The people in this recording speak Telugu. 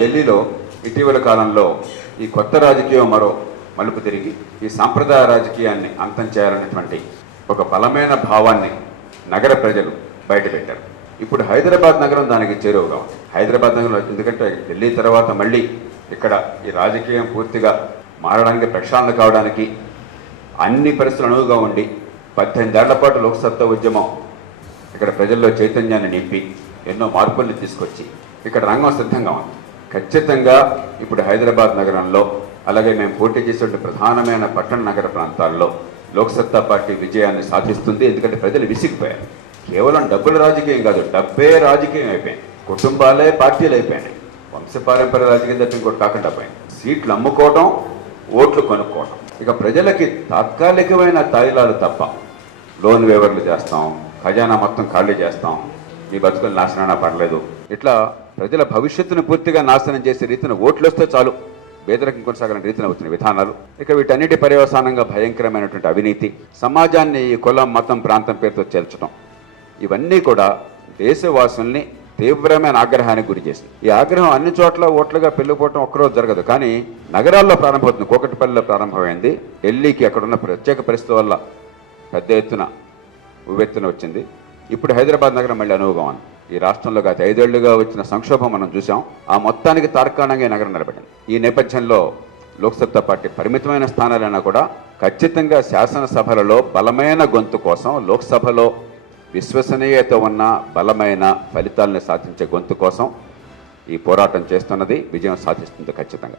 ఢిల్లీలో ఇటీవల కాలంలో ఈ కొత్త రాజకీయం మరో మలుపు తిరిగి ఈ సాంప్రదాయ రాజకీయాన్ని అంతం చేయాలన్నటువంటి ఒక బలమైన భావాన్ని నగర ప్రజలు బయటపెట్టారు. ఇప్పుడు హైదరాబాద్ నగరం దానికి చేరువగా ఉంది. హైదరాబాద్ నగరంలో ఎందుకంటే ఢిల్లీ తర్వాత మళ్ళీ ఇక్కడ ఈ రాజకీయం పూర్తిగా మారడానికి ప్రక్షాళన కావడానికి అన్ని పరిస్థితులు అనువుగా ఉండి 18 ఏళ్ల పాటు లోక్సత్తా ఉద్యమం ఇక్కడ ప్రజల్లో చైతన్యాన్ని నింపి ఎన్నో మార్పుల్ని తీసుకొచ్చి ఇక్కడ రంగం సిద్ధంగా ఉంది. ఖచ్చితంగా ఇప్పుడు హైదరాబాద్ నగరంలో అలాగే మేము పోటీ చేసే ప్రధానమైన పట్టణ నగర ప్రాంతాల్లో లోక్సత్తా పార్టీ విజయాన్ని సాధిస్తుంది. ఎందుకంటే ప్రజలు విసిగిపోయారు. కేవలం డబ్బుల రాజకీయం కాదు, డబ్బే రాజకీయం అయిపోయింది. కుటుంబాలే పార్టీలు అయిపోయినాయి. వంశపారంపర్య రాజకీయం తప్ప ఇంకోటి కాకుండా పోయింది. సీట్లు అమ్ముకోవడం, ఓట్లు కొనుక్కోవడం. ఇక ప్రజలకి తాత్కాలికమైన తాయిలాలు తప్ప లోన్ వేవర్లు చేస్తాం, ఖజానా మొత్తం ఖాళీ చేస్తాం, మీ బతుకులు నాశనాన పడలేదు, ఇట్లా ప్రజల భవిష్యత్తును పూర్తిగా నాశనం చేసే రీతిని ఓట్లు వస్తే చాలు పేదరికం కొనసాగిన రీతిని అవుతున్న విధానాలు. ఇక వీటన్నిటి పర్యవసానంగా భయంకరమైనటువంటి అవినీతి, సమాజాన్ని కులం మతం ప్రాంతం పేరుతో చేర్చడం, ఇవన్నీ కూడా దేశవాసుల్ని తీవ్రమైన ఆగ్రహానికి గురి చేసింది. ఈ ఆగ్రహం అన్ని చోట్ల ఓట్లుగా పెళ్ళిపోవటం ఒక్కరోజు జరగదు, కానీ నగరాల్లో ప్రారంభమవుతుంది. కూకట్పల్లిలో ప్రారంభమైంది. ఢిల్లీకి అక్కడున్న ప్రత్యేక పరిస్థితుల వల్ల పెద్ద ఎత్తున ఉవ్వెత్తున వచ్చింది. ఇప్పుడు హైదరాబాద్ నగరం మళ్ళీ అనువుగా ఉంది. ఈ రాష్ట్రంలో గత 5 ఏళ్లుగా వచ్చిన సంక్షోభం మనం చూసాం. ఆ మొత్తానికి తార్కాణంగా ఈ నగరం నిలబడింది. ఈ నేపథ్యంలో లోక్సత్తా పార్టీ పరిమితమైన స్థానాలైనా కూడా ఖచ్చితంగా శాసనసభలలో బలమైన గొంతు కోసం, లోక్సభలో విశ్వసనీయత ఉన్న బలమైన ఫలితాలను సాధించే గొంతు కోసం ఈ పోరాటం చేస్తున్నది. విజయం సాధిస్తుంది ఖచ్చితంగా.